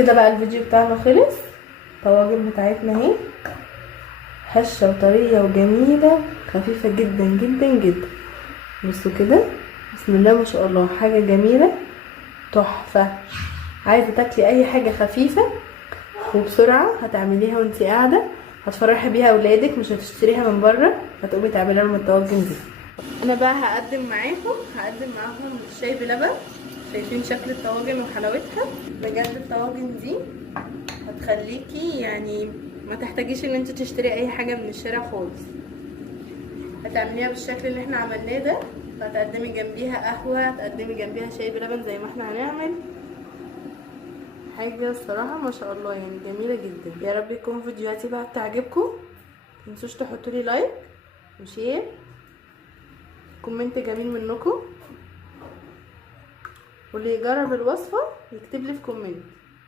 كده بقى الفيديو بتاعنا خلص. الطواجن بتاعتنا اهي هشه وطريه وجميله، خفيفه جدا جدا جدا. بصوا كده، بسم الله ما شاء الله، حاجه جميله تحفه. عايزه تاكلي اي حاجه خفيفه وبسرعه هتعمليها وانتي قاعده، هتفرحي بيها اولادك، مش هتشتريها من بره، هتقومي تعمليها لهم الطواجن دي. انا بقى هقدم معاهم الشاي بلبن. شايفين شكل الطواجن وحلاوتها؟ بجد الطواجن دي هتخليكي يعني ما تحتاجيش ان انت تشتري اي حاجه من الشارع خالص. هتعمليها بالشكل اللي احنا عملناه ده، هتقدمي جنبيها قهوه، هتقدمي جنبيها شاي بلبن زي ما احنا هنعمل. حاجه الصراحه ما شاء الله يعني جميله جدا. يا رب يكون فيديوهاتي بقى بتعجبكم. متنسوش تحطوا لي لايك وشير، كومنت جميل منكم، واللي يجرب الوصفه يكتب لي في كومنت.